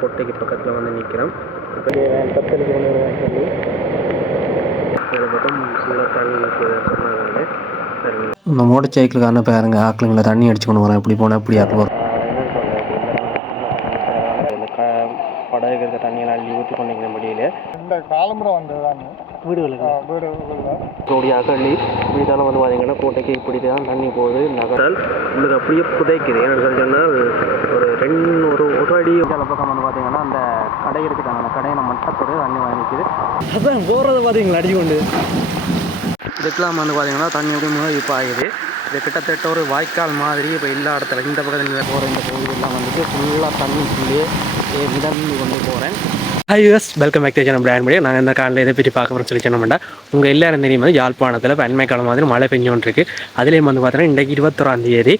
கோட்டைக்கு பக்கத்தில் வந்து நிற்கிறோம் கொண்டு வருவேன் சொல்லி. இதில் பக்கம் ஃபுல்லாக தண்ணி நிற்குது சொன்னாங்க. சரி. இந்த மோட்டர் சைக்கிளுக்கான பாருங்க ஆக்களுங்களை தண்ணி அடிச்சு கொண்டு வரேன் இப்படி போனால் இப்படி ஆட்டு வரும் என்ன சொல்கிறது இந்த க படகு இருக்க தண்ணியெல்லாம் அள்ளி ஊற்றி கொண்டிருக்கிற முடியல இந்த காலம்புரை வந்ததுதான் வீடுகளுக்கு வீடு ரோடி அகழி இப்படித்தாலும் வந்து பார்த்தீங்கன்னா கோட்டைக்கு இப்படி தான் தண்ணி போகுது நகரால் உங்களுக்கு அப்படியே புதைக்குது. ஏன்னு சொல்லி சொன்னால் ஒரு ரெண்டு ஒரு ஒரு அடி. பக்கம் வந்து பார்த்தீங்கன்னா அந்த கடை இருக்குது? அந்த கடையை மட்டத்தோட தண்ணி வாங்கிக்குது அதான் போகிறத பார்த்தீங்களா அடிச்சு கொண்டு இதுக்கெல்லாம் வந்து பார்த்தீங்கன்னா தண்ணி எப்படி மூழ்கி பாயுது. இது கிட்டத்தட்ட ஒரு வாய்க்கால் மாதிரி இப்போ எல்லா இடத்துல இந்த பக்கத்தில் போகிற இந்த கோயிலெல்லாம் வந்துட்டு ஃபுல்லாக தண்ணிக்குள்ளேயே மிதந்து கொண்டு போகிறேன் hi US welcome back to channel Brand Media நாங்கள் இந்த காலையில் இதை பற்றி பார்க்க போகிறோம் சொல்லி சொன்னோம்டா உங்கள் எல்லாரும் தெரியும் வந்து யாழ்ப்பாணத்தில் பன்மை காலம் மாதிரி மழை பெஞ்சு கொண்டிருக்கு. அதுலேயும் வந்து பார்த்தோன்னா இன்றைக்கு இருபத்தொராம் தேதி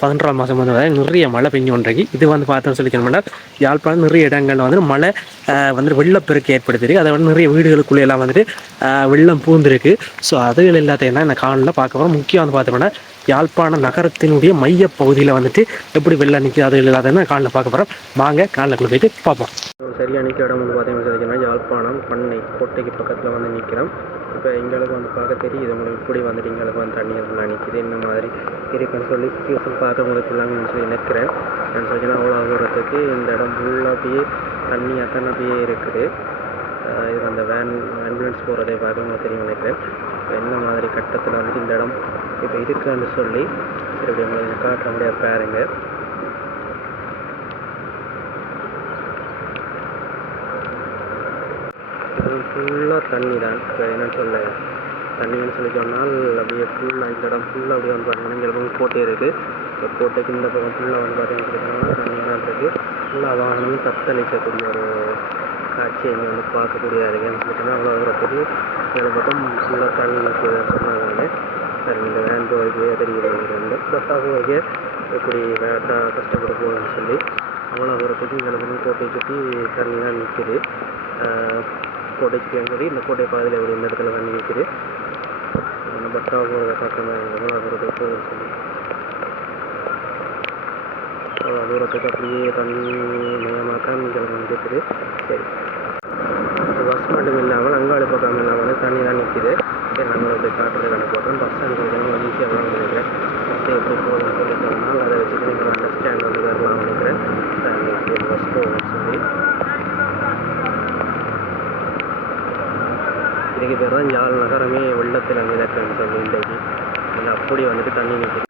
பதினொன்றாம் மாதம் வந்து பார்த்தீங்கன்னா நிறைய மழை பெஞ்சு கொண்டிருக்கு. இது வந்து பார்த்தோம்னு சொல்லி சொன்னோம்னா யாழ்ப்பாணம் நிறைய இடங்களில் வந்து மழை வந்து வெள்ளப்பெருக்கு ஏற்படுத்திருக்கு அதை வந்து நிறைய வீடுகளுக்குள்ளே எல்லாம் வந்துட்டு வெள்ளம் பூந்துருக்கு. ஸோ அதுகள் எல்லாத்தையும் தான் இந்த காலையில் பார்க்க போகிறோம் முக்கியம் வந்து பார்த்தோம்னா யாழ்ப்பாண நகரத்தினுடைய மைய பகுதியில் வந்துட்டு எப்படி வெளில நிற்குது அது இல்லாத காலில் பார்க்க போகிறோம் வாங்க காலில் போயிட்டு பார்ப்போம். சரியாக நிற்கிற இடம் வந்து பார்த்தீங்கன்னா யாழ்ப்பாணம் பண்ணை கோட்டைக்கு பக்கத்தில் வந்து நிற்கிறோம் இப்போ எங்களுக்கு வந்து பார்க்க தெரியுது உங்களுக்கு இப்படி வந்துட்டு எங்களுக்கு வந்து தண்ணி எல்லாம் நிற்கிது இந்த மாதிரி இருக்குன்னு சொல்லி பார்க்க உங்களுக்கு எல்லாமே சொல்லி நிற்கிறேன் நான் சொல்லினா அவ்வளோ தூரத்துக்கு இந்த இடம் ஃபுல்லாக அப்படியே தண்ணி அத்தனை அப்படியே இருக்குது இது அந்த வேன் ஆம்புலன்ஸ் போகிறதே பார்க்குறவங்களுக்கு தெரியும் நினைக்கிறேன். என்ன மாதிரி கட்டத்தில் வந்துட்டு இந்த இடம் இப்போ இருக்குன்னு சொல்லி சரி இப்படி உங்களுக்கு காட்ட முடியாது பாருங்க. இது ஃபுல்லாக தண்ணி தான் இப்போ என்னன்னு சொல்ல தண்ணின்னு சொல்லி சொன்னால் அப்படியே ஃபுல்லாக இந்த இடம் ஃபுல்லாக அப்படியே வந்து பார்த்தீங்கன்னா இங்கே பக்கம் கோட்டை இருக்குது இப்போ கோட்டைக்கு இந்த பக்கம் ஃபுல்லாக வந்து பார்த்தீங்கன்னு சொல்லி சொன்னால் தான் இருக்குது ஃபுல்லாக வாகனமும் தத்தளிக்கக்கூடிய ஒரு காட்சியை இங்கே வந்து பார்க்கக்கூடிய இருக்குன்னு சொல்லி அவ்வளோ தூரம் தூரத்துக்கு இந்த பக்கம் ஃபுல்லாக தண்ணி சொன்னாங்க சரி இந்த வேன் போய்க்கே தெரியுது. இந்த பட்டா போய்க்கே எப்படி வேட்டா கஷ்டப்பட்டு போகணும்னு சொல்லி அவ்வளோ தூரத்துக்கு இதில் பக்கம் கோட்டையை சுற்றி தண்ணி தான் நிற்குது கோட்டைக்கு சரி இந்த கோட்டை பாதையில் எப்படி இந்த இடத்துல தண்ணி நிற்கிது அந்த பட்டா போகிறத பார்க்கணும். எவ்வளோ தூரத்துக்கு போகணும்னு சொல்லி. தூரத்துக்கு அப்படியே தண்ணி மயமாக்க இதில் வந்து சரி பஸ் மட்டும் இல்லாமல் அங்காளி பக்கம் இல்லாமல் தண்ணி தான் நிற்கிது சரி நாங்களும் போய் காட்டுறது கணக்கு போட்டோம் பஸ் ஸ்டாண்ட் கொஞ்சம் ஈஸியாக தான் நினைக்கிறேன் பஸ் எப்படி போகுதுன்னு சொல்லி சொன்னால் அதை வச்சு நீங்கள் அண்டர்ஸ்டாண்ட் வந்து வரலாம் நினைக்கிறேன் பஸ் போகணும்னு சொல்லி இதுக்கு பேர் தான் ஜால் நகரமே வெள்ளத்தில் மிதக்குன்னு சொல்லி இன்றைக்கு. அப்படி வந்துட்டு தண்ணி நிற்குது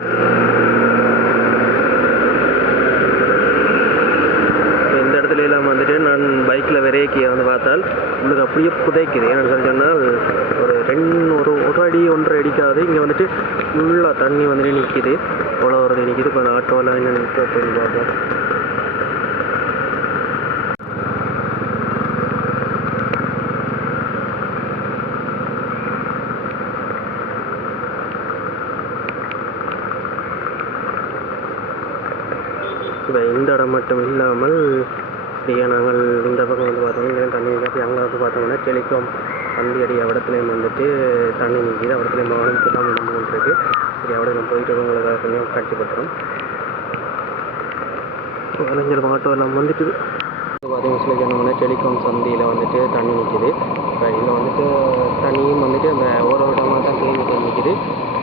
இப்போ இந்த இடத்துல எல்லாம் வந்துட்டு நான் பைக்கில் விரைக்கி வந்து பார்த்தால் உங்களுக்கு அப்படியே புதைக்குது ஏன்னு சொல்லி சொன்னால் ஒரு ரெண்டு ஒரு ஒரு அடி ஒன்றரை அடிக்காது. இங்கே வந்துட்டு ஃபுல்லாக தண்ணி வந்துட்டு நிற்கிது அவ்வளோ வருது நிற்கிது இப்போ அந்த ஆட்டோவில் நிற்க சொல்லி பார்ப்போம் இப்போ இந்த இடம் மட்டும் இல்லாமல் சரியான நாங்கள் இந்த பக்கம் வந்து பார்த்தோம்னா இங்கே தண்ணி நிற்காது அங்கே வந்து வரைக்கும் வண்டியடி எவ்வளத்துலேயும் வந்துட்டு தண்ணி நிற்கிது அவ்வளத்துலேயும் மகனும் புத்தாமல் நடந்து இருக்கு சரி அவ்வளோ போயிட்டு உங்களுக்கு கொஞ்சம் காட்சிப்பட்டுரும் அலைஞர் மாட்டோ எல்லாம் வந்துட்டு பார்த்தீங்கன்னா சில டெலிகாம் சந்தியில் வந்துட்டு தண்ணி நிற்குது இப்போ இதில் வந்துட்டு தண்ணியும் வந்துட்டு அந்த ஓர விடமாக தான் தேங்கி நிற்கிது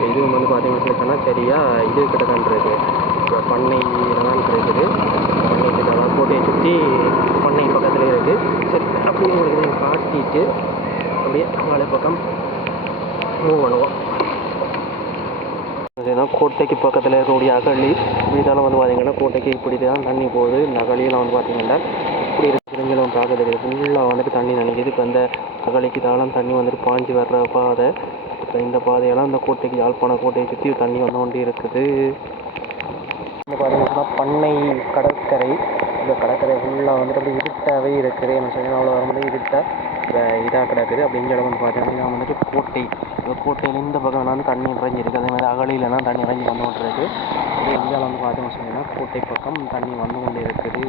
இதுவும் வந்து பார்த்தீங்கன்னா சொல்லிட்டோன்னா சரியாக இது கிட்ட தான் இருக்குது இப்போ பண்ணை தான் இருக்குது. பண்ணை கிட்ட தான் சுற்றி பண்ணை பக்கத்துலேயே இருக்குது சரி அப்படி உங்களுக்கு இதை அப்படியே நாலு பக்கம் மூவ் பண்ணுவோம். இதுதான் கோட்டைக்கு பக்கத்தில் இருக்கக்கூடிய அகழி இப்படிதாலும் வந்து பார்த்தீங்கன்னா கோட்டைக்கு இப்படி தான் தண்ணி போகுது. இந்த அகழியெல்லாம் வந்து பார்த்தீங்கன்னா இப்படி இருக்கிறவங்களும் பார்க்க தெரியுது. ஃபுல்லாக வந்துட்டு தண்ணி நினைக்குது. இப்போ இந்த அகழிக்கு தாளம் தண்ணி வந்துட்டு பாஞ்சு வர்ற பாதை. இப்போ இந்த பாதையெல்லாம் இந்த கோட்டைக்கு யாழ்ப்பாண கோட்டையை சுற்றி தண்ணி வந்து கொண்டு இருக்குது. இங்கே பார்த்தீங்கன்னா பண்ணை கடற்கரை. இந்த கடற்கரை ஃபுல்லாக வந்துட்டு அப்படி இருட்டாகவே இருக்குது. என்ன சொன்னால் அவ்வளோ வரும்போது இருட்டாக இதாக கிடக்குது. அப்படிங்கிற இடம் வந்து பார்த்தீங்கன்னா வந்துட்டு கோட்டை. இந்த கோட்டையில் இந்த பக்கம் வந்து தண்ணி நிறைஞ்சிருக்கு அதே மாதிரி அகழியிலலாம் தண்ணி இறங்கி வந்து கொண்டிருக்கு. அப்படியே இந்தியாவில் வந்து பார்த்தீங்கன்னு சொன்னீங்கன்னா கோட்டை பக்கம் தண்ணி வந்து கொண்டு இருக்குது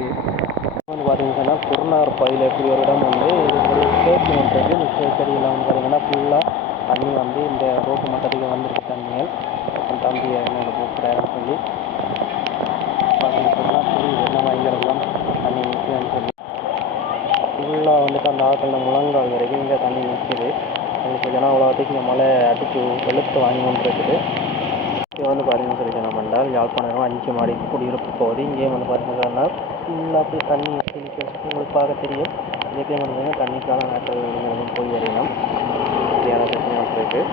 வந்து பார்த்தீங்கன்னு சொன்னால் குருநார் பகுதியில் இருக்கிற ஒரு இடம் வந்து ஒரு சேர்த்து இருக்குது இந்த சேர்த்தடியில் வந்து பார்த்தீங்கன்னா ஃபுல்லாக தண்ணி வந்து இந்த ரோட்டு மட்டத்துக்கு வந்திருக்கு தண்ணிகள் அந்த தம்பி என்ன போக்குறாருன்னு சொல்லி பார்த்தீங்கன்னு சொன்னால் புரியுது என்ன பயங்கரம் தண்ணி நிற்குதுன்னு சொல்லி ஃபுல்லாக அந்த முழங்கால் வரைக்கும் இங்கே தண்ணி நிற்கிது இப்போ ஜனம் அவ்வளோத்துக்கு இங்கே மழை அடித்து வெளுத்து வாங்கி கொண்டு இருக்குது இங்கே வந்து பார்த்தீங்கன்னு சொல்லி சொன்ன பண்ணால் யாழ்ப்பாணம் அஞ்சு மாடி குடியிருப்பு போகுது. இங்கேயும் வந்து பார்த்தீங்கன்னா ஃபுல்லாக போய் தண்ணி எப்படி உங்களுக்கு பார்க்க தெரியும். இதுக்கே வந்து தண்ணிக்கான நாட்கள் போய் வரையணும் இப்படியான பிரச்சனை இருக்குது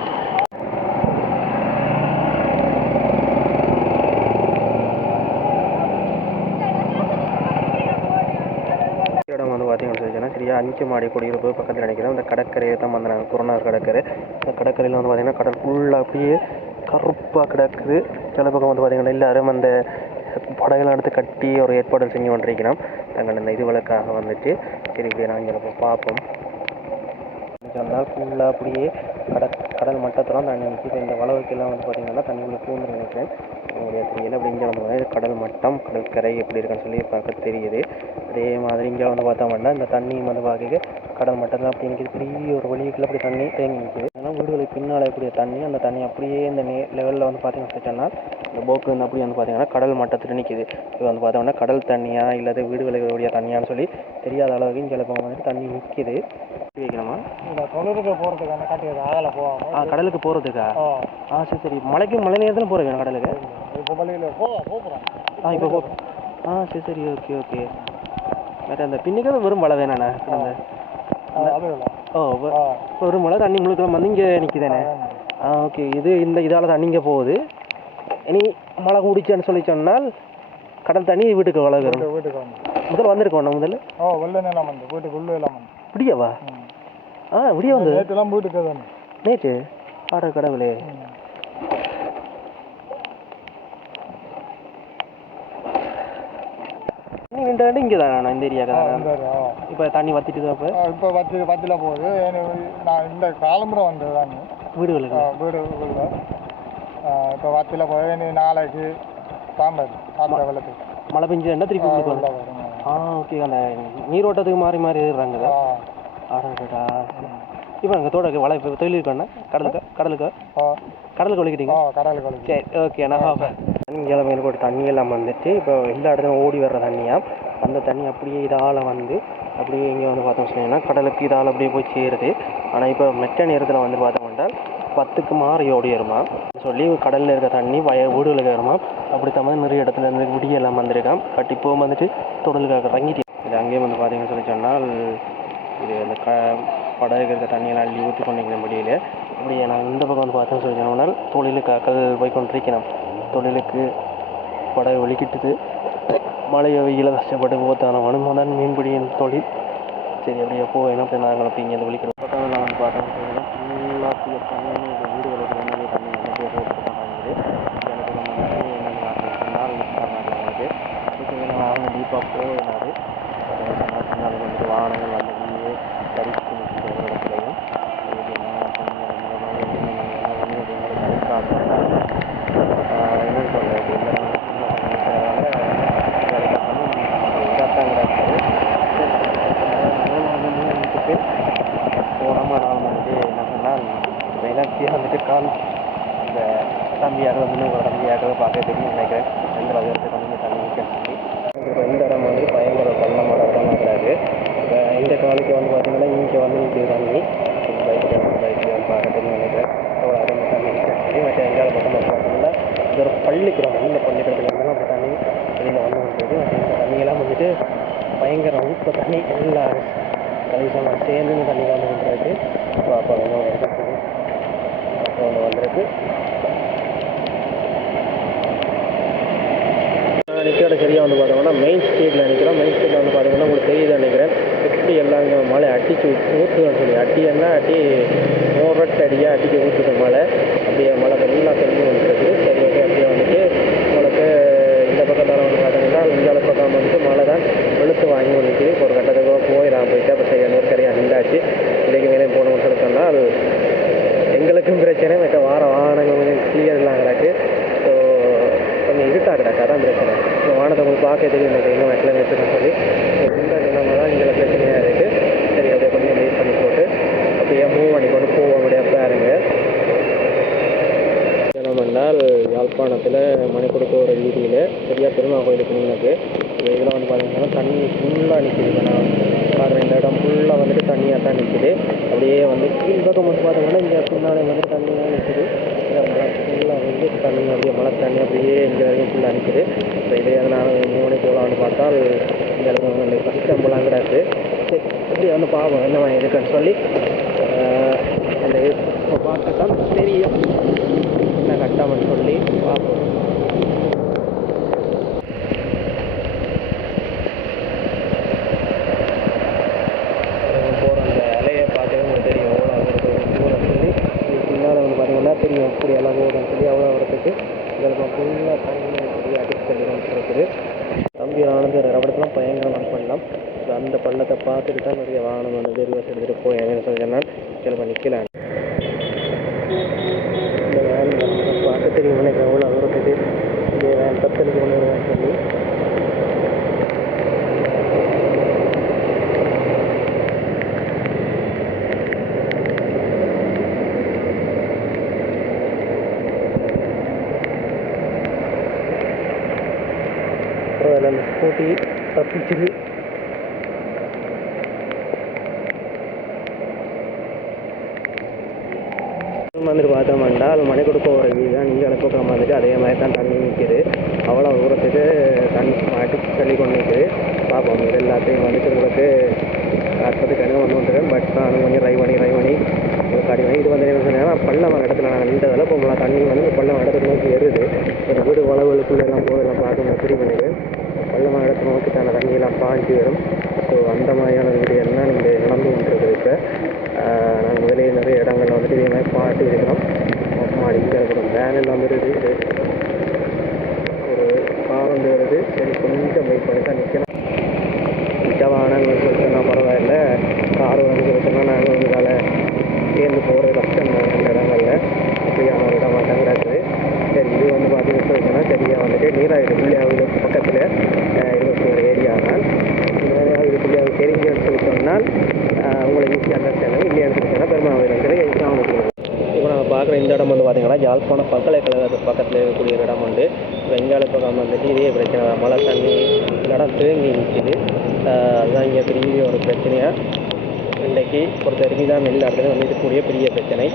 இடம் வந்து பார்த்தீங்கன்னு அஞ்சு மாடி குடியிருப்பு பக்கத்தில் நினைக்கிறேன். இந்த கடற்கரையை தான் வந்து நாங்கள் குருநார் கடற்கரை. இந்த கடற்கரையில் வந்து பார்த்திங்கன்னா கடல் ஃபுல்லாக அப்படியே கருப்பாக கிடக்குது. சில பக்கம் வந்து பார்த்திங்கன்னா எல்லோரும் அந்த படகுலாம் எடுத்து கட்டி ஒரு ஏற்பாடு செஞ்சு கொண்டிருக்கிறோம். தங்கள் இந்த இதுகளுக்காக வந்துட்டு திருப்பி நாங்கள் பார்ப்போம். கொஞ்சம் நாள் ஃபுல்லாக அப்படியே கடல் கடல் மட்டத்தெல்லாம் தண்ணி நிற்கிது இந்த வளவுக்கெல்லாம் வந்து பார்த்திங்கன்னா தண்ணிக்குள்ளே பூந்து நினைக்கிறேன். உங்களுடைய தெரியல அப்படி இங்கே வந்து கடல் மட்டம் கடற்கரை எப்படி இருக்குன்னு சொல்லி பார்க்க தெரியுது. அதே மாதிரி இங்கே வந்து பார்த்தோம்னா இந்த தண்ணி வந்து பார்க்க கடல் மட்டத்தில் அப்படி நிற்கிது பெரிய ஒரு வழிக்குள்ள அப்படி தண்ணி தேங்கி நிற்கிது ஆனால் வீடுகளுக்கு பின்னால் இருக்கக்கூடிய தண்ணி அந்த தண்ணி அப்படியே இந்த நே லெவலில் வந்து பார்த்தீங்கன்னு சொன்னால் இந்த போக்கு வந்து அப்படி வந்து பார்த்தீங்கன்னா கடல் மட்டத்தில் நிற்கிது இது வந்து பார்த்தோம்னா கடல் தண்ணியா இல்லாத வீடுகளுடைய தண்ணியான்னு சொல்லி தெரியாத அளவுக்கு இங்கே வந்துட்டு தண்ணி நிற்கிது வைக்கணுமா தொழிலுக்கு போகிறதுக்கான காட்டுறது ஆகலை ஆ போகாமல் கடலுக்கு போகிறதுக்கா ஆ. ஆ சரி சரி. மழைக்கு மழை நேரத்தில் போகிற வேணும் கடலுக்கு? இப்போ போ போகிறோம் ஆ இப்போ போ. ஆ சரி சரி. Okay okay. மற்ற அந்த பின்னிக்க வெறும் மழை வேணாண்ணே அந்த ஓ வெறும் மழை தண்ணி முழுக்க வந்து இங்கே நிற்கிதானே ஆ ஓகே இது இந்த இதால் தண்ணி இங்கே போகுது. இனி மழை குடிச்சேன்னு சொல்லி சொன்னால் கடல் தண்ணி வீட்டுக்கு வள வரும் வீட்டு வீட்டுக்கு முதல்ல வந்திருக்கோம் முதல்ல? ஓ வெள்ளை எல்லாம் வந்து வீட்டுக்குள்ளே எல்லாம் வந்து. விடியவா. ஆ விடிய வந்து நேற்றுலாம் வீட்டுக்கு நேற்று ஆட கடவுளே. நீ நின்ற இங்கே தானே இந்த ஏரியாக்கு ஆ தானே இந்த இப்போ தண்ணி வத்திட்டு அப்போ ஆ, இப்போ பத்து பத்தில் போகுது. நான் இந்த காலம்புரை வந்தது தான் வீடுகளுக்கு வீடு வீடுல இப்போ பத்தில் போய் நாளைக்கு சாம்பார் ஆத்திர வெள்ளத்துக்கு. மழை பெஞ்சு திருப்பி ஆ, ஓகே அந்த நீரோட்டத்துக்கு மாறி மாறி ஏறுறாங்க ஆ. ஆடாடா இப்போ அங்கே தோட வலை இப்போ தொழில் இருக்காண்ணா கடலுக்கு? கடலுக்கு? கடலுக்கு வலிக்கிட்டீங்க ஆ கடலுக்கு சரி ஓகே நான் போட்டு தண்ணி எல்லாம் வந்துட்டு இப்போ எல்லா இடத்துலையும் ஓடி வர்ற தண்ணியா? அந்த தண்ணி அப்படியே இதால் வந்து அப்படியே இங்கே வந்து பார்த்தோம் சொன்னீங்கன்னா கடலுக்கு இதால் அப்படியே போய் சேருது. ஆனால் இப்போ மெட்ட நேரத்தில் வந்து பார்த்தோம்னா பத்துக்கு மாறி ஓடி வருமா? சொல்லி கடலில் இருக்க தண்ணி வய வீடுகளுக்கு வருமா? அப்படி தான் நிறைய இடத்துல இருந்து விடியெல்லாம் வந்திருக்கான் பட் இப்போ வந்துட்டு தொடலுக்காக இறங்கிட்டு இது அங்கேயே வந்து பார்த்தீங்கன்னு சொல்லி சொன்னால் இது அந்த க படகு இருக்க தண்ணியெல்லாம் அள்ளி ஊற்றி கொண்டிருக்கிறேன் வெளியில் அப்படியே நான் இந்த பக்கம் வந்து பார்த்தேன்னு சொல்லி தொழிலுக்கு தொழிலுக்காக போய் கொண்டிருக்கிறோம் தொழிலுக்கு படகு வெளிக்கிட்டுது மழையை வெயில கஷ்டப்பட்டு போத்தான வனுமதான் மீன்பிடியின் தொழில் சரி அப்படியே போ. என்ன பண்ணி நாங்கள் அப்படி இங்கே வெளிக்கிறோம் பக்கம் நான் வந்து பார்த்தோம் அப்படின்னா ஃபுல்லாக இந்த வீடுகளுக்கு வந்து தண்ணி நிறைய பேர் போட்டு எனக்கு நம்ம வந்து என்னென்னு சொன்னால் உங்களுக்கு இதுக்கு அவங்க டீப்பாக போயிடாது சொன்னால் வந்துட்டு வாகனங்கள் வந்து அப்படியே தரித்து நிற்கிற ஒரு இடத்துலையும் இது நான் கொஞ்சம் இந்த மாதிரி வந்து எங்களுக்கு தடுக்காது என்ன சொல்கிறது இந்த போனோமா நான் வந்து என்ன சொன்னால் விளக்கியாக வந்துட்டு கால் இந்த தம்பியாக வந்து ஒரு தம்பியாக பார்க்க தெரியும் நினைக்கிறேன். எந்த அளவுக்கு வந்து தண்ணி சொல்லி. இப்போ இந்த இடம் வந்து பயங்கர பள்ளமோட இடமா கிடக்கு இந்த காலுக்கு வந்து பார்த்தீங்கன்னா இங்கே வந்து இது தண்ணி பைக்கில் பைக்கில் வந்து பார்க்க தெரியும் நினைக்கிறேன் அவ்வளோ அதிகமாக தண்ணி நிற்க சொல்லி மற்ற எங்கேயாவது பக்கம் பார்த்தீங்கன்னா இது ஒரு பள்ளிக்கூடம் இந்த பள்ளிக்கூடத்துல இருந்தாலும் அந்த தண்ணி வெளியில் வந்து வந்துருக்கு மற்ற இந்த தண்ணியெல்லாம் வந்துட்டு பயங்கர ஊக்க தண்ணி எல்லா கணிசமாக சேர்ந்து தண்ணி வந்து வந்துருக்கு அப்போ அப்போ வந்து ஒரு அப்போ ஒன்று வந்திருக்கு. நிற்கிற சரியாக வந்து பார்த்தோம்னா மெயின் ஸ்ட்ரீட்டில் நிற்கிறோம் மெயின் ஸ்ட்ரீட்டில் வந்து பார்த்தீங்கன்னா உங்களுக்கு தெரியுது நினைக்கிறேன். எப்படி எல்லாம் இங்கே மழை அடிச்சு ஊற்றுதுன்னு சொல்லி. அடியன்னா அடி ஓரட்டு அடியாக அடிக்க ஊற்றுது மழை அப்படியே மழை நல்லா தெரிஞ்சு வந்துருக்கு சரி ஓகே அப்படியே வந்துட்டு உங்களுக்கு இந்த பக்கத்தால் வந்து பார்த்தீங்கன்னா இந்த பக்கம் வந்துட்டு மழை தான். வெளுத்து வாங்கி வந்துட்டு ஒரு கட்டத்துக்கு போயிடாம போயிட்டு அப்போ சரி ஒரு கரையாக நின்றாச்சு இதுக்கு மேலே போனோம்னு சொல்லி சொன்னால் எங்களுக்கும் பிரச்சனை மற்ற வார வாகனங்கள் கொஞ்சம் கிளியர் இல்லாம கிடக்கு ஸோ கொஞ்சம் இருட்டாக ஸோ வானத்தை உங்களுக்கு பார்க்க தெரியும். எனக்கு எங்கே வெட்டில் வச்சுருன்னு சொல்லி. இந்த நிலைமை தான் இங்கே பிரச்சனையாக இருக்குது சரி அப்படியே கொஞ்சம் வெயிட் பண்ணி போட்டு அப்படியே மூவ் பண்ணி கொண்டு போவோம் அப்படியே பாருங்க என்னமென்றால் யாழ்ப்பாணத்தில் மணிக்கூடக்கு ஒரு வீதியில் சரியாக பெருமா கோயிலுக்கு நின்றுக்கு இதில் வந்து பார்த்தீங்கன்னா தண்ணி ஃபுல்லாக நிற்கிது இப்போ நான் பார்க்குறேன் இந்த இடம் ஃபுல்லாக வந்துட்டு தண்ணியாக தான் நிற்கிது அப்படியே வந்து கீழ் பக்கம் வந்து பார்த்தீங்கன்னா இங்கே பின்னாலே வந்துட்டு தண்ணியாக நிற்குது இந்த மழை ஃபுல்லாக வந்து தண்ணி அப்படியே மழை தண்ணி அப்படியே இங்கே வரைக்கும் ஃபுல்லாக நிற்குது இப்போ இதே அதனால் மூணு மணி போகலான்னு அது இந்த அளவுக்கு வந்து ஃபஸ்ட் டம்பெல்லாம் கிடையாது. சரி இப்படி வந்து பார்ப்போம் என்ன இருக்குன்னு சொல்லி. அந்த இப்போ பார்த்தா தான் தெரியும். என்ன கட்டாமல் சொல்லி பார்ப்போம் போகிற அந்த அலையை பார்க்கவே உங்களுக்கு தெரியும் எவ்வளோ அவருக்கு தூரம் சொல்லி இதுக்கு பின்னால் வந்து பார்த்தீங்கன்னா தெரியும் எப்படி எல்லாம் போகுதுன்னு சொல்லி அவ்வளோ வரத்துக்கு இதில் ஃபுல்லாக தண்ணி சொல்லி அடிச்சு தள்ளி இருக்குது தம்பி ஆனது ரபடத்துலாம் பயங்கரமான பள்ளம் ஸோ அந்த பள்ளத்தை பார்த்துட்டு தான் நிறைய வாகனம் வந்து வெறுவாசி எடுத்துகிட்டு போய் என்ன சொன்னால் சிலப்போ நிற்கலாம் இந்த வேன் பார்க்க தெரியும் எனக்கு எவ்வளோ தூரத்துக்கு இந்த வேன் பத்தலுக்கு கொண்டு வருவேன் சொல்லி அப்புறம் அதில் அந்த ஸ்கூட்டி தப்பிச்சுது. வந்துட்டு பார்த்தோம்னா மணி கொடுக்க ஒரு வீதான் நீங்கள் அனுப்பக்கம் வந்துட்டு அதே மாதிரி தான் தண்ணி நிற்கிது அவ்வளோ தூரத்துக்கு தண்ணி மாட்டி தள்ளி கொண்டு நிற்குது பார்ப்போம் இது எல்லாத்தையும் வந்துட்டு உங்களுக்கு காட்டுறதுக்கு அனுபவம் வந்து வந்துருக்கேன் பட் நான் கொஞ்சம் ட்ரை பண்ணி ட்ரை பண்ணி உங்களுக்கு காட்டுவேன் இது வந்து என்ன சொன்னீங்கன்னா பள்ளம் இடத்துல நான் நின்றதால் இப்போ தண்ணி வந்து பள்ளம் இடத்துல நோக்கி ஏறுது. ஒரு வீடு வளவுகளுக்குள்ள எல்லாம் போதெல்லாம் பார்த்து சரி பண்ணிடுவேன் பள்ளமாக இடத்தை நோக்கி தண்ணியெல்லாம் பாஞ்சு வரும். ஸோ அந்த மாதிரியான வீடு எல்லாம் இங்கே நடந்து கொண்டிருக்கு இப்போ? நாங்கள் முதலே நிறைய இடங்கள்ல வந்துட்டு இதே மாதிரி பாட்டு இருக்கிறோம் மாடி இங்கே இருக்கிறோம் வேன் எல்லாம் ஒரு கார் வந்து வருது. சரி கொஞ்சம் வெயிட் பண்ணி தான் நிற்கணும் நிச்சயமானங்கள் பிரச்சனை பரவாயில்ல கார் வந்து பிரச்சனை நாங்கள் வந்து வேலை சேர்ந்து போகிறது கஷ்டம் தான் இந்த இடங்கள்ல இப்படியான ஒரு இடமா தான் கிடக்குது சரி இது வந்து பார்த்தீங்கன்னு சொல்லிச்சுன்னா சரியாக வந்துட்டு நீராயுடு பிள்ளையாவது பக்கத்தில் இருக்கக்கூடிய ஒரு ஏரியா தான் நீராயுடு பிள்ளையாவது தெரிஞ்சுன்னு சொல்லி சொன்னால் ஆஹ் உங்களுக்கு ஈஸியாக அண்டர்ஸ்டாண்ட் இல்லையான்னு சொல்லி சொன்னால் பெருமாள் சொல்லி எக்ஸாம் இப்போ நம்ம பார்க்குற இந்த இடம் வந்து பார்த்தீங்கன்னா யாழ்ப்பாணம் பல்கலைக்கழகத்துக்கு பக்கத்தில் இருக்கக்கூடிய ஒரு இடம் உண்டு இப்போ எங்கால பக்கம் வந்துட்டு இதே பிரச்சனை தான் மழை தண்ணி இடம் தேங்கி நிற்கிது ஆஹ் அதுதான் இங்கே பெரிய ஒரு பிரச்சனையாக இன்றைக்கி பொறுத்த வரைக்கும் தான் இல்லை இடத்துலையும் வந்து இருக்கக்கூடிய பெரிய பிரச்சனை.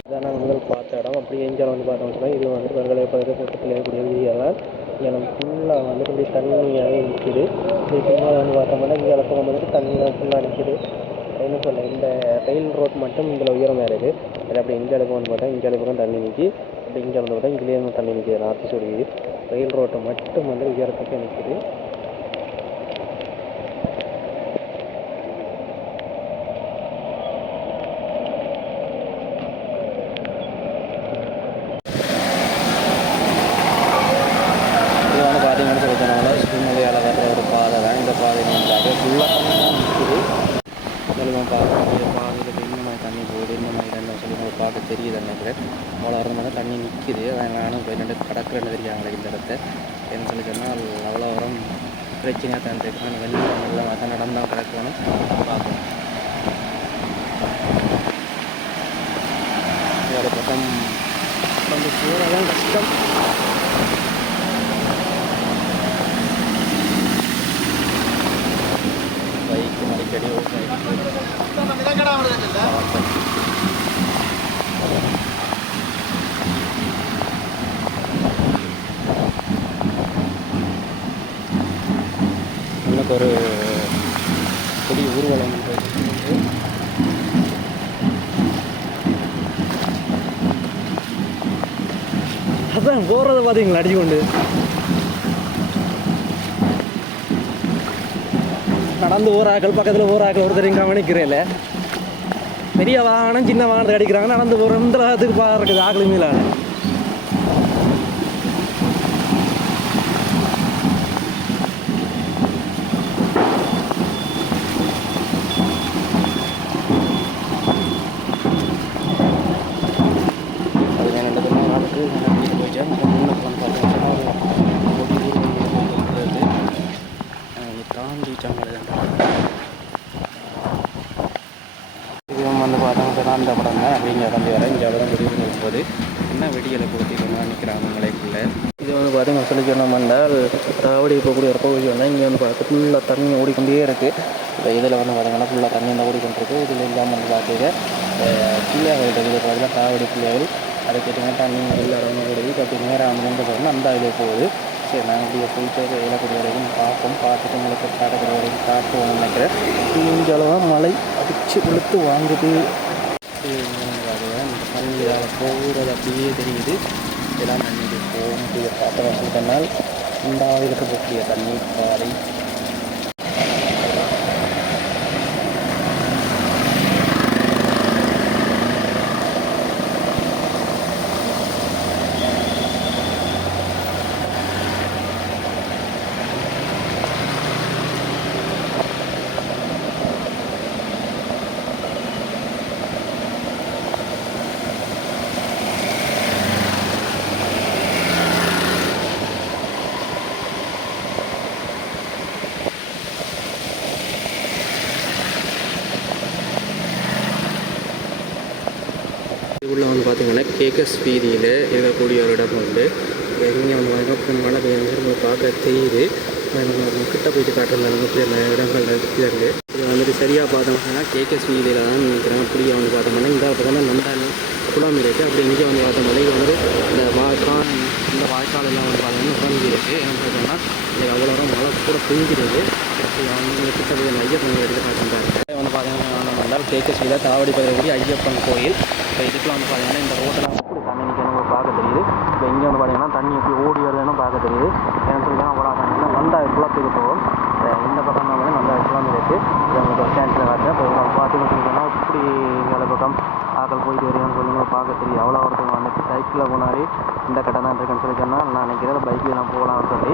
இதான் நாங்கள் முதல் பார்த்த இடம். அப்படியே எஞ்சால் வந்து பார்த்தோம்னு சொன்னால் இது வந்து பல்கலைக்கழக பக்கத்தில் இருக்கக்கூடிய ஏரியா தான் இங்கே ஃபுல்லாக வந்து இப்படி தண்ணியாக நிற்கிது இது ஃபுல்லாக வந்து பார்த்தோம்னா இங்கே போகும்போது வந்துட்டு தண்ணி ஃபுல்லாக நிற்கிது என்ன சொல்ல இந்த ரயில் ரோட் மட்டும் இதில் உயரமாக இருக்குது அது அப்படி இந்த அளவுக்கு வந்து பார்த்தா இந்த அளவுக்கு தான் தண்ணி நிற்கி அப்படி இங்கே வந்து பார்த்தா இதுலேயே தண்ணி நிற்கிது நார்த்து சொல்லி ரயில் ரோட்டை மட்டும் வந்து உயரத்துக்கு நிற்கிது இது வந்து பார்த்தீங்கன்னு சொல்லி சொன்னால சூழ்நிலையால் வர்ற ஒரு பாதை தான் இந்த பாதை நீங்களாக ஃபுல்லாக தண்ணி தான் நிற்குது இதெல்லாம் பார்க்கக்கூடிய பாதையில் இப்போ இந்த மாதிரி தண்ணி போகுது இந்த மாதிரி என்ன சொல்லி உங்களுக்கு பார்க்க தெரியுது நினைக்கிறேன் அவ்வளோ மாதிரி தண்ணி நிற்கிது அதான் நானும் போய் ரெண்டு கடற்கரை தெரியாங்களே இந்த இடத்த என்ன சொல்லி சொன்னால் அவ்வளோ வரும் பிரச்சனையாக தான் இருக்கு ஆனால் வெள்ளம் வெள்ளமாக தான் நடந்தால் கிடக்கணும் பார்ப்போம் இதோட பக்கம் வந்து போகிறதான் கஷ்டம். பைக்கு அடிக்கடி ஓட்டாயிட்டு எனக்கு ஒரு பெரிய ஊர்வலம் ஒன்று இருக்கு. அதான் போகிறத பார்த்தீங்களா அடிச்சு கொண்டு. நடந்து ஓராக்கள் பக்கத்தில் ஓராக்கள் ஒருத்தரையும் கவனிக்கிறேன் பெரிய வாகனம் சின்ன வாகனத்தை அடிக்கிறாங்க. நடந்து போகிற இந்த அளவுக்கு பார்க்குறது ஆக்கள் மீளான அது வேணுன்றதுலாம் நாளுக்கு நான் வீட்டு போயிட்டேன் முன்ன படம் பார்த்தீங்கன்னா ஒரு கொடி ஊர்வலம் இருக்கிறது தாண்டிட்டாங்க இது வந்து பார்த்தோம்னா சொன்னா அந்த படம் தான் அப்படிங்க இறந்து வர இந்த இடம் வெடி போகுது என்ன வெடிகளை கொடுத்து கொண்டு நிற்கிறாங்க மலைக்குள்ள இது வந்து பார்த்தீங்கன்னா சொல்லி சொன்னோம் என்றால் தாவடி போகக்கூடிய ஒரு பகுதி வந்து இங்கே வந்து பார்த்து ஃபுல்லாக தண்ணி ஓடிக்கொண்டே இருக்குது இந்த இதில் வந்து பார்த்தீங்கன்னா ஃபுல்லாக தண்ணி தான் ஓடிக்கொண்டிருக்கு இதில் இல்லாமல் வந்து பார்த்துக்க பிள்ளைகள் இருக்குது பார்த்தீங்கன்னா தாவடி பிள்ளைகள் அதை கேட்டிங்கன்னா தண்ணி எல்லாரும் ஓடுது அப்படி நேராக வந்து எங்கே போகணும் அந்த இதில் போகுது சரி நாங்கள் இப்படியே வரைக்கும் பார்ப்போம் பார்த்துட்டு உங்களுக்கு காட்டுக்கிற வரைக்கும் காட்டுவோம்னு நினைக்கிறேன் இந்த அளவாக மழை அடித்து இழுத்து வாங்குது இந்த தண்ணியால் போகிறது அப்படியே தெரியுது இதெல்லாம் தண்ணி போக முடிய பார்க்கலாம் சொல்லிட்டனால் இந்த ஆவிலுக்கு போகக்கூடிய தண்ணீர் பாறை உள்ள வந்து பார்த்தீங்கன்னா கேகஸ் வீதியில் இருக்கக்கூடிய ஒரு இடம் வந்து இங்கே வந்து பார்த்தீங்கன்னா மழை பெய்யுது நம்ம பார்க்க தெரியுது. நம்ம கிட்ட போயிட்டு காட்டுறது நிறைய அந்த இடங்கள் இருக்குது இது வந்துட்டு சரியாக பார்த்தோம்னா கேகஸ் வீதியில் தான் நினைக்கிறேன் அப்படியே வந்து பார்த்தோம்னா இந்த பார்த்தோம்னா தான் நந்தானி குளம் இருக்குது அப்படி இங்கே வந்து பார்த்தோம்னா இது வந்து இந்த வாய்க்கால் இந்த வாய்க்காலெல்லாம் வந்து பார்த்தோம்னா நிரம்பி இருக்குது ஏன்னு பார்த்தோம்னா இது அவ்வளோ மழை கூட பெய்கிறது இது வந்து கிட்ட போய் ஐயப்பன் எடுத்து காட்டுறாரு. வந்து பார்த்தீங்கன்னா நம்ம கேகஸ் வீதியில் தாவடி பகுதி ஐயப்பன் கோயில். இப்போ இதுக்குலாம் வந்து பார்த்தீங்கன்னா இந்த ரோட்டெல்லாம் எப்படி தண்ணி நிற்கணும் பார்க்க தெரியுது. இப்போ இங்கே வந்து பார்த்தீங்கன்னா தண்ணி எப்படி ஓடி வருதுன்னு பார்க்க தெரியுது. ஏன்னு சொல்லி அவ்வளோ தண்ணி நல்லா குளத்துக்கு போகும் இந்த பக்கம் தான் வந்து நந்தா குளம் இருக்குது இது உங்களுக்கு ஒரு சான்ஸில் காட்டுறேன். இப்போ இங்கே பார்த்து வச்சுக்கிட்டோம்னா இப்படி இந்த பக்கம் ஆக்கள் போயிட்டு வருதுன்னு சொல்லி பார்க்க தெரியும் அவ்வளோ ஒருத்தவங்க வந்துட்டு சைக்கிளில் போனாலே இந்த கடை தான் இருக்குன்னு சொல்லி சொன்னால் நான் நினைக்கிறேன் பைக்கில் நான் போகலாம்னு சொல்லி.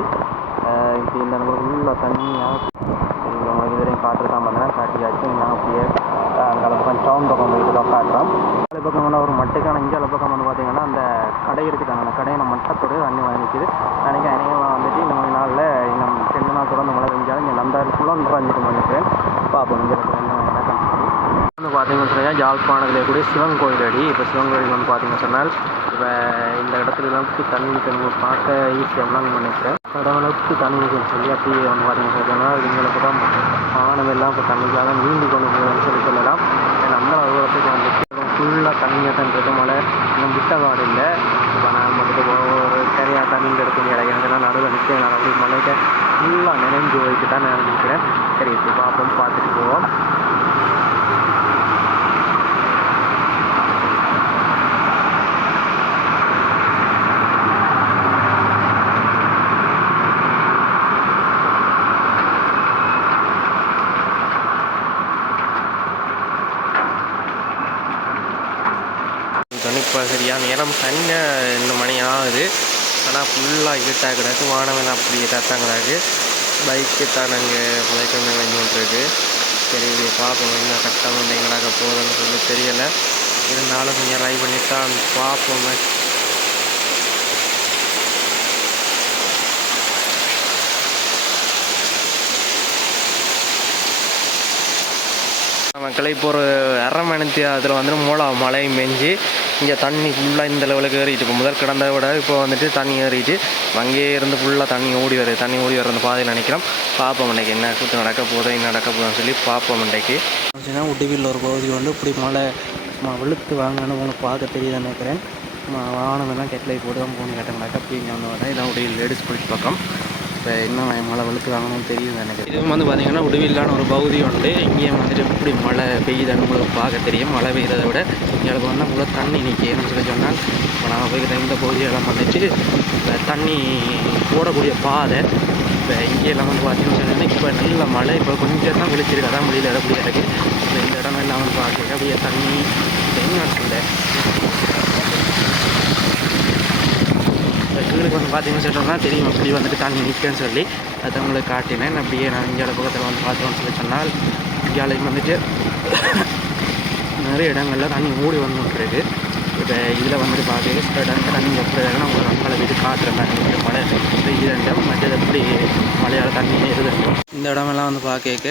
இப்போ இந்த நம்மளுக்கு உள்ள தண்ணியாக இங்கே உங்களுக்கு இதுவரையும் காட்டுறதா பார்த்தீங்கன்னா காட்டியாச்சு. நான் அப்படியே அங்கே பக்கம் டவுன் பக்கம் போயிட்டு தான் காட்டுறோம். அந்த இங்கே பக்கம் வந்து பார்த்தீங்கன்னா அந்த கடை இருக்குதாங்க அந்த கடையை நம்ம மட்டத்தோடு தண்ணி வாங்கிக்குது நிற்கிது நினைக்க அநேகமாக வந்துட்டு இந்த நாளில் இன்னும் ரெண்டு நாள் தொடர்ந்து மழை பெஞ்சாலும் இங்கே நந்தாறு ஃபுல்லாக நிறைஞ்சிட்டு நினைக்கிறேன் பார்ப்போம் இங்கே வந்து பார்த்தீங்கன்னு சொன்னால் யாழ்ப்பாணத்தில் கூடிய சிவன் கோயில் அடி. இப்போ சிவன் கோயில் வந்து பார்த்தீங்கன்னு சொன்னால் இப்போ இந்த இடத்துலலாம் எல்லாம் தண்ணி நிற்கணும் பார்க்க ஈஸியாக தான் நினைக்கிறேன். கடவுளுக்கு தண்ணி நிற்கணும் சொல்லி அப்படியே வந்து பார்த்தீங்கன்னு சொன்னால் இவங்களுக்கு தான் வானம் எல்லாம் இப்போ தண்ணிக்காக நீந்தி கொண்டு போகுதுன்னு சொல்லி சொல்லலாம். ஏன்னா அந்த அலுவலகத்துக்கு வந்து ஃபுல்லாக தண்ணியாக தான் இருக்கு இல்லை. இப்போ நான் வந்துட்டு ஒரு சரியாக தண்ணி இருக்கும் இடம் எனக்கு நான் நடுவில் நிற்கிறேன் நான் அப்படி மழைக்கு ஃபுல்லாக நினைஞ்சு போயிட்டு தான் நான் நிற்கிறேன் சரி இப்போ பார்ப்போம் பார்த்துட்டு போவோம் இப்போ சரியாக நேரம் தண்ணி ரெண்டு மணி ஆகுது ஆனால் ஃபுல்லாக இருட்டாக கிடக்கு வானவன் அப்படியே தான் கிடக்கு பைக்கு தான் நாங்கள் பழைக்க இருக்கு சரி இது பார்ப்போம். என்ன கட்டம் எங்கே நடக்க போகுதுன்னு சொல்லி தெரியலை. இருந்தாலும் கொஞ்சம் ட்ரை பண்ணித்தான் பார்ப்போம். மக்களை இப்போ ஒரு அரை மணி அதில் வந்துட்டு மூளை மழையும் பெஞ்சு இங்கே தண்ணி ஃபுல்லாக இந்த லெவலுக்கு ஏறிட்டு இப்போ முதல் கிடந்த விட இப்போ வந்துட்டு தண்ணி ஏறிட்டு அங்கேயே இருந்து ஃபுல்லாக தண்ணி ஓடி வருது தண்ணி ஓடி வர அந்த பாதையில் நினைக்கிறோம். பார்ப்போம் இன்றைக்கி என்ன கூத்து நடக்க போதோ என்ன நடக்க போதுன்னு சொல்லி பார்ப்போம் இன்றைக்கு அப்படின்னா உடுவில் ஒரு பகுதி வந்து இப்படி மழை ம- வெளுத்து வாங்கன்னு உங்களுக்கு பார்க்க தெரியுது நினைக்கிறேன். ம- வாகனமெல்லாம் கெட்டில் போட்டு தான் போகணும் கேட்டாங்கனாக்கா அப்படி இங்கே வந்து வரேன் இதான் உடைய லேடிஸ் போலீஸ் பக்கம். இப்போ இன்னும் மழை வெளுத்து வாங்கணும்னு தெரியுது எனக்கு. இதுவும் வந்து பார்த்தீங்கன்னா உடுவில்லான ஒரு பகுதி உண்டு. இங்கேயும் வந்துட்டு இப்படி மழை பெய்யுதுன்னு உங்களுக்கு பார்க்க தெரியும். மழை பெய்கிறத விட எங்களுக்கு வந்து உள்ள தண்ணி நிற்கணும்னு சொல்லி சொன்னால். இப்போ நாங்கள் போய்கிற இந்த பகுதியெல்லாம் வந்துட்டு இப்போ தண்ணி போடக்கூடிய பாதை இப்போ இங்கேயெல்லாம் வந்து பார்த்தீங்கன்னு சொன்னால் இப்போ நல்ல மழை. இப்போ கொஞ்சம் தான் விழிச்சிருக்கு. அதான் முடியல. இடப்படியா இருக்குது இப்போ இந்த இடம் எல்லாம் வந்து பார்க்க அப்படியே தண்ணி இல்லை சொல்ல கீழுக்கு வந்து பார்த்தீங்கன்னு சொல்லிட்டோம்னா தெரியும் அப்படி வந்துட்டு தண்ணி நிற்கன்னு சொல்லி. அதை உங்களுக்கு காட்டினேன். அப்படியே நான் இங்கே பக்கத்தில் வந்து பார்த்தோம்னு சொல்லி சொன்னால் இந்தியாவிலையும் வந்துட்டு நிறைய இடங்களில் தண்ணி மூடி வந்துட்டுருக்கு இப்போ இதில் வந்துட்டு பார்த்தீங்கன்னா சில இடங்கள் தண்ணி எப்படி இருக்குன்னா உங்களுக்கு நம்மளை வீட்டு காட்டுற மாதிரி மழை பெய்யுதுன்றம் மற்றது எப்படி மழையால் தண்ணி ஏறுதுன்றும் இந்த இடமெல்லாம் வந்து பார்க்க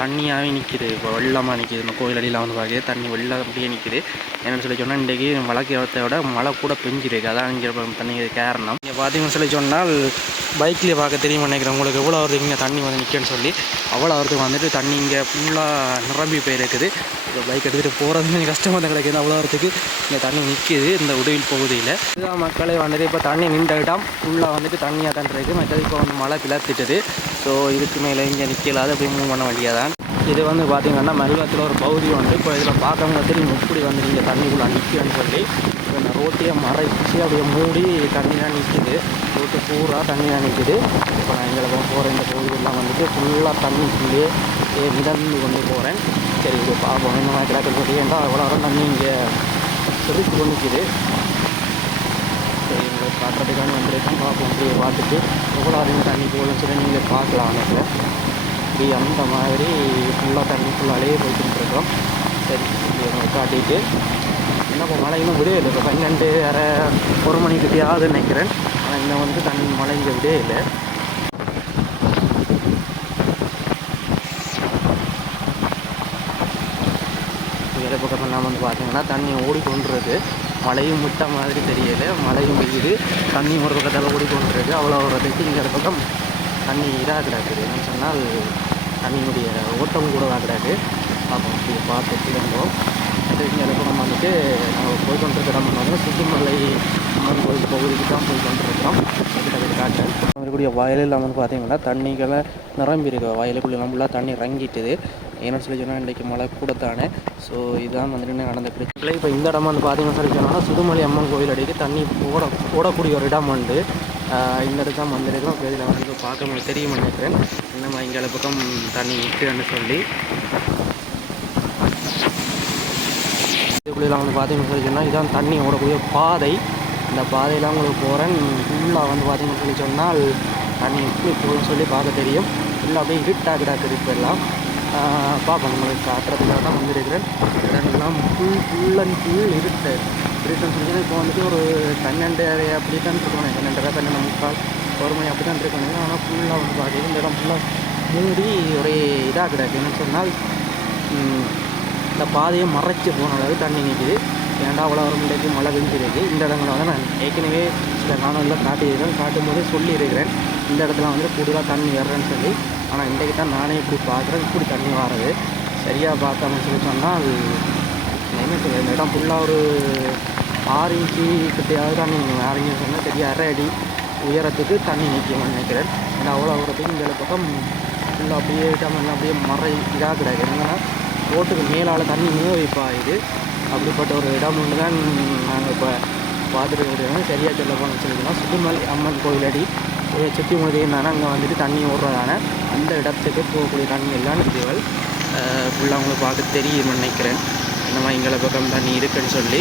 தண்ணியாகவே நிற்கிது இப்போ வெள்ளமாக நிற்கிது இந்த கோயில் அடியில் வந்து பார்க்க தண்ணி வெள்ளம் அப்படியே நிற்கிது என்னென்னு சொல்லி சொன்னால் இன்றைக்கி மழை காலத்தை விட மழை கூட பெஞ்சிருக்கு. அதான் இங்கே தண்ணி காரணம். இங்கே பார்த்தீங்கன்னு சொல்லி சொன்னால் பைக்கில் பார்க்க தெரியும் நினைக்கிறேன் உங்களுக்கு. எவ்வளோ வருது இங்கே தண்ணி வந்து நிற்கன்னு சொல்லி. அவ்வளோ வருது வந்துட்டு தண்ணி இங்கே ஃபுல்லாக நிரம்பி போயிருக்குது இப்போ பைக் எடுத்துகிட்டு போகிறது கொஞ்சம் கஷ்டமாக தான் கிடைக்குது அவ்வளோ வரத்துக்கு இங்கே தண்ணி நிற்கிது இந்த உடையில் பகுதியில். இதுதான் மக்களே வந்துட்டு இப்போ தண்ணி நின்ற இடம் ஃபுல்லாக வந்துட்டு தண்ணியாக தான் இருக்குது மற்றது இப்போ வந்து மழை கிளத்திட்டது ஸோ இதுக்கு மேலே இங்கே நிற்கலாது அப்படியே மூவ் பண்ண வேண்டியதான் இது வந்து பார்த்தீங்கன்னா மெல்வத்தில் ஒரு பகுதி உண்டு. இப்போ இதில் பார்க்கவங்க தெரியும் முப்படி வந்து நீங்கள் தண்ணிக்குள்ளே நிற்கிறேன்னு சொல்லி இப்போ இந்த ரோட்டையை மறைச்சி அப்படியே மூடி தண்ணியாக நிற்கிது ரோட்டு பூரா தண்ணியாக நிற்கிது இப்போ நான் எங்களை போகிற இந்த பகுதியெல்லாம் வந்துட்டு ஃபுல்லாக தண்ணிக்குள்ளேயே மிதந்து கொண்டு போகிறேன் சரி இது பார்ப்போம் இந்த மாதிரி கிடக்கிறது சொல்லியிருந்தால் அவ்வளோ தண்ணி இங்கே செலுத்து கொண்டுக்குது சரி உங்களுக்கு காட்டுறதுக்கான வந்திருக்கேன் பார்ப்போம் அப்படியே பார்த்துட்டு எவ்வளோ அதிக தண்ணி போகணும்னு சொல்லி நீங்கள் பார்க்கலாம் எனக்கு இப்படி அந்த மாதிரி ஃபுல்லாக தண்ணி ஃபுல்லாலே போய்கிட்டு இருக்கோம். சரி காட்டிட்டு என்ன இப்போ மழை இன்னும் விடவே இல்லை. இப்போ பன்னெண்டு வேறு ஒரு மணிக்கிட்டேயாவது நினைக்கிறேன். ஆனால் இன்னும் வந்து தண்ணி மழை இங்கே விடவே இல்லை. வேலை பக்கமெல்லாம் வந்து பார்த்தீங்கன்னா தண்ணி ஓடிக்கொண்டிருக்கு. மழையும் விட்ட மாதிரி தெரியல. மழையும் பெய்யுது தண்ணி ஒரு பக்கத்தில் ஓடிக்கொண்டிருக்கு அவ்வளோ ஒரு இங்கே பக்கம் தண்ணி இதாக கிடக்குது என்னன்னு சொன்னால் தண்ணியினுடைய ஓட்டம் கூட தான் கிடக்கு அப்போ இப்படி பார்த்து இருந்தோம் அது பக்கம் வந்துட்டு நாங்கள் போய் கொண்டிருக்கிற இடம் வந்து சுற்றுமலை அம்மன் கோயில் பகுதிக்கு தான் போய் கொண்டிருக்கிறோம். கிட்டத்தட்ட காட்டேன் இருக்கக்கூடிய வயலில் வந்து பார்த்தீங்கன்னா தண்ணிகளை நிரம்பி இருக்கு வயலுக்குள்ளே ஃபுல்லாக தண்ணி இறங்கிட்டுது. ஏன்னு சொல்லி சொன்னால் இன்றைக்கி மழை கூடத்தானே ஸோ இதுதான் வந்துட்டு பிரச்சனை. இப்போ இந்த இடம் வந்து பார்த்தீங்கன்னு சொல்லி சொன்னால் சுதுமலை அம்மன் கோயில் அடிக்கு தண்ணி ஓட போடக்கூடிய ஒரு இடம் உண்டு. இந்த இடத்துல தான் வந்திருக்கோம் இப்போ இதில் வந்து பார்க்க முடியும் தெரியும் நினைக்கிறேன். இன்னும் இங்கே பக்கம் தண்ணி நிற்குதுன்னு சொல்லி. இதுக்குள்ளெல்லாம் வந்து பார்த்தீங்கன்னு சொல்லி சொன்னால் இதுதான் தண்ணி ஓடக்கூடிய பாதை. இந்த பாதையெல்லாம் உங்களுக்கு போகிறேன் ஃபுல்லாக வந்து பார்த்தீங்கன்னு சொல்லி சொன்னால் தண்ணி எப்படி போகுதுன்னு சொல்லி பார்க்க தெரியும். ஃபுல்லாக அப்படியே இருட்டாக கிடக்குது இப்போ எல்லாம் பார்ப்போம் உங்களுக்கு காட்டுறதுக்காக தான் வந்திருக்கிறேன். இடங்கள்லாம் ஃபுல் ஃபுல் அண்ட் ஃபுல் இருட்டு. இருட்டுன்னு சொல்லி இப்போ வந்துட்டு ஒரு பன்னெண்டு அப்படி தான் இருக்கணும். பன்னெண்டரை பன்னெண்டு முக்கால் ஒரு மணி அப்படி தான் இருக்கணும் ஆனால் ஃபுல்லாக வந்து பார்த்தீங்கன்னா இந்த இடம் ஃபுல்லாக மூடி ஒரே இதாக கிடக்கு. என்னன்னு சொன்னால் இந்த பாதையை மறைச்சி போன அளவு தண்ணி நிற்கிது ஏன்டா அவ்வளோ ஒரு மழை பெஞ்சிருக்கு. இந்த இடங்களை வந்து நான் ஏற்கனவே சில காணொலியில் காட்டியிருக்கேன். காட்டும்போது சொல்லியிருக்கிறேன். இந்த இடத்துல வந்து கூடுதலாக தண்ணி வர்றேன்னு சொல்லி. ஆனால் இன்றைக்கு தான் நானே இப்படி பார்க்குறேன். இப்படி தண்ணி வாரது. சரியாக பார்க்காம சொல்லி சொன்னால் என்ன சொல்ல இந்த இடம் ஃபுல்லாக ஒரு ஆறு இன்ச்சு கிட்டையாவது தண்ணி ஆறு சொன்னால் சரியாக அரை அடி உயரத்துக்கு தண்ணி நிற்கும்னு நினைக்கிறேன். ஏன்னா அவ்வளோ வரத்துக்கு இந்த பக்கம் ஃபுல்லாக அப்படியே டமெல்லாம் அப்படியே மறை இதாக கிடையாது என்னென்னா ரோட்டுக்கு மேலால் தண்ணி மேவி அப்படிப்பட்ட ஒரு இடம் ஒன்று தான் நாங்கள் இப்போ பார்த்துட்டு இருக்கிறோம். சரியாக சொல்ல போனோம்னு சொல்லிக்கலாம். சுதுமலை அம்மன் கோயிலடி சுற்றி முதையினால அங்கே வந்துட்டு தண்ணி ஓடுறதான அந்த இடத்துக்கு போகக்கூடிய தண்ணி எல்லாம் இதுகள் ஃபுல்லாக உங்களுக்கு பார்க்க தெரியும் நினைக்கிறேன். இந்த மாதிரி எங்களை பக்கம் தண்ணி இருக்குன்னு சொல்லி.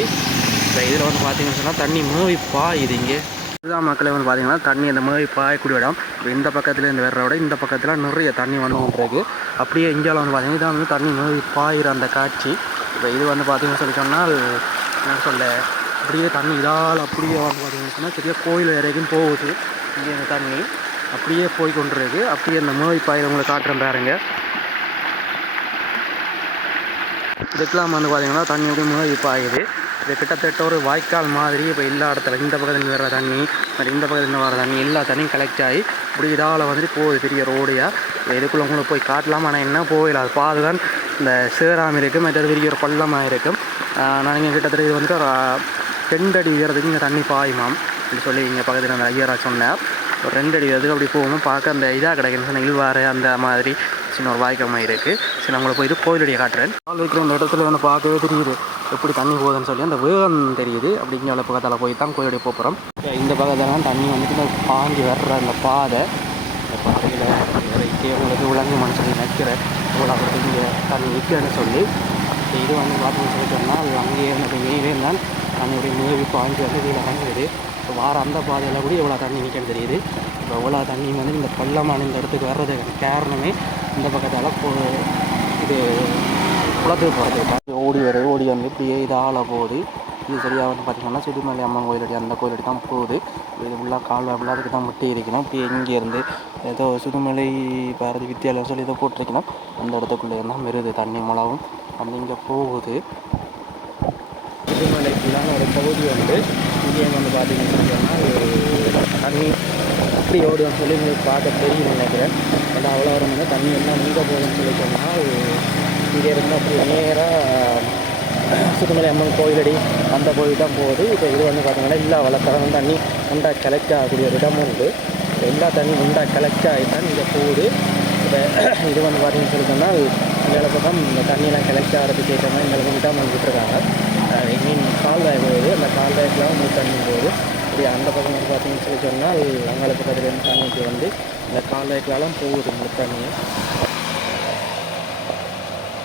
இப்போ இதில் வந்து பார்த்தீங்கன்னு சொன்னால் தண்ணி மூவி பாயுது இங்கே இதுதான் மக்களை வந்து பார்த்தீங்கன்னா தண்ணி அந்த மாதிரி பாயக்கூடிய இடம். இப்போ இந்த பக்கத்தில் இந்த வேற விட இந்த பக்கத்தில் நிறைய தண்ணி வந்து வந்துருக்கு அப்படியே இந்தியாவில் வந்து பார்த்தீங்கன்னா இதான் வந்து தண்ணி மூவி பாயிற அந்த காட்சி. இப்போ இது வந்து பார்த்தீங்கன்னு சொல்லி சொன்னால் என்ன சொல்ல அப்படியே தண்ணி இதால் அப்படியே வந்து பார்த்தீங்கன்னு சொன்னால் சரியாக கோயில் வரைக்கும் போகுது. இங்கே இந்த தண்ணி அப்படியே போய் கொண்டிருக்கு அப்படியே அந்த மூவி பாயில் உங்களை காட்டுறேன் பாருங்க. இதுக்கெல்லாம் வந்து பார்த்தீங்கன்னா தண்ணி அப்படியே மூவி பாயுது இது கிட்டத்தட்ட ஒரு வாய்க்கால் மாதிரி இப்போ எல்லா இடத்துல இந்த பக்கத்தில் வர தண்ணி அப்புறம் இந்த பக்கத்தில் வர தண்ணி எல்லா தண்ணியும் கலெக்ட் ஆகி இப்படி இதால் வந்துட்டு போகுது பெரிய ரோடையாக இதுக்குள்ளே உங்களுக்கு போய் காட்டலாம்? ஆனால் என்ன போகல. அது பாதுகான் இந்த சேராம இருக்கும் மற்றது பெரிய ஒரு பள்ளமாக இருக்கும் நான் இங்கே கிட்டத்தட்ட இது வந்துட்டு ஒரு ஆஹ், ரெண்டு அடி உயரத்துக்கு இங்கே தண்ணி பாயுமாம். அப்படி சொல்லி இங்கே பக்கத்தில் அந்த ஐயரா சொன்னார் ஒரு ரெண்டு அடி அதுக்கு அப்படி போகும்போது பார்க்க அந்த இதாக கிடைக்கும் சொன்ன இல்வாறு அந்த மாதிரி சின்ன ஒரு வாய்க்கமாக இருக்குது சரி நம்மளை போயிட்டு கோயிலடியை காட்டுறேன். கால் வைக்கிற அந்த இடத்துல வந்து பார்க்கவே தெரியுது. எப்படி தண்ணி போகுதுன்னு சொல்லி அந்த வேகம் தெரியுது. அப்படிங்கிற பக்கத்தில் போய் தான் கோயிலடி போகிறோம் இந்த பக்கத்தில் தண்ணி வந்துட்டு இந்த பாஞ்சி வர்ற அந்த பாதை. இந்த பாதையில் இறக்கி உங்களுக்கு விளங்குமான்னு சொல்லி நிற்கிறேன் இவ்வளோ அப்படி இங்கே தண்ணி நிற்கிறேன்னு சொல்லி. இது வந்து பார்த்து சொல்லி அது அங்கேயே எனக்கு வெளியே தான். தண்ணியுடைய மேவி பாஞ்சு வந்து கீழே இறங்குது இப்போ வார அந்த பாதையில் கூட இவ்வளோ தண்ணி நிற்கிறது தெரியுது. இப்போ இவ்வளோ தண்ணி வந்து இந்த பள்ளமான இந்த இடத்துக்கு வர்றதுக்கு காரணமே இந்த பக்கத்தால் போ இது குளத்துக்கு போகிறது ஓடி வர ஓடி வந்து இப்படியே இதால் போகுது. இது சரியாக வந்து பார்த்தீங்கன்னா சுடுமலை அம்மன் கோயிலடி அந்த கோயிலடி தான் போகுது. இது ஃபுல்லாக கால்வாய் ஃபுல்லாக அதுக்கு தான் முட்டி இருக்கணும் இப்படி இங்கேருந்து ஏதோ சிறுமலை பாரதி வித்தியாலயம் சொல்லி ஏதோ போட்டிருக்கணும். அந்த இடத்துக்குள்ளே தான் மெருது தண்ணி மழவும் அந்த இங்கே போகுது. சுடுமலைக்குள்ளான ஒரு பகுதி வந்து இங்கே வந்து பார்த்தீங்கன்னு சொன்னால் தண்ணி எப்படி ஓடுன்னு சொல்லி உங்களுக்கு பார்க்க தெரியும் நினைக்கிறேன். பட் அவ்வளோ வரும் வந்து தண்ணி எல்லாம் எங்கே போகுதுன்னு சொல்லி சொன்னால் இங்கே இருந்து அப்படி நேராக சுத்தமலை அம்மன் கோயிலடி அந்த கோயில் தான் போகுது. இப்போ இது வந்து பார்த்தீங்கன்னா எல்லா வளர்க்குறதும் தண்ணி உண்டா கலெக்ட் ஆகக்கூடிய ஒரு இடமும் உண்டு. எல்லா தண்ணி உண்டா கலெக்ட் ஆகி தான் இங்கே போகுது. இப்போ இது வந்து பார்த்தீங்கன்னு சொல்லி சொன்னால் இந்த பக்கம் இந்த தண்ணியெல்லாம் கலெக்ட் ஆகிறதுக்கு ஏற்ற மாதிரி இந்த அளவுக்கு விட்டாமல் விட்டுருக்காங்க கால்வாய் போகுது அந்த கால்வாய்க்குலாம் வந்து தண்ணி போகுது இப்படி அந்த பக்கம் வந்து பார்த்தீங்கன்னு சொல்லி சொன்னால் அங்கே பக்கத்துலேருந்து தண்ணிக்கு வந்து இந்த கால்வாய்க்குலாம் போகுது இந்த தண்ணி.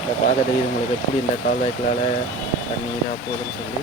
இந்த பார்க்க தெரியுது உங்களுக்கு எப்படி இந்த கால்வாய்க்களால் தண்ணி இதாக போகுதுன்னு சொல்லி.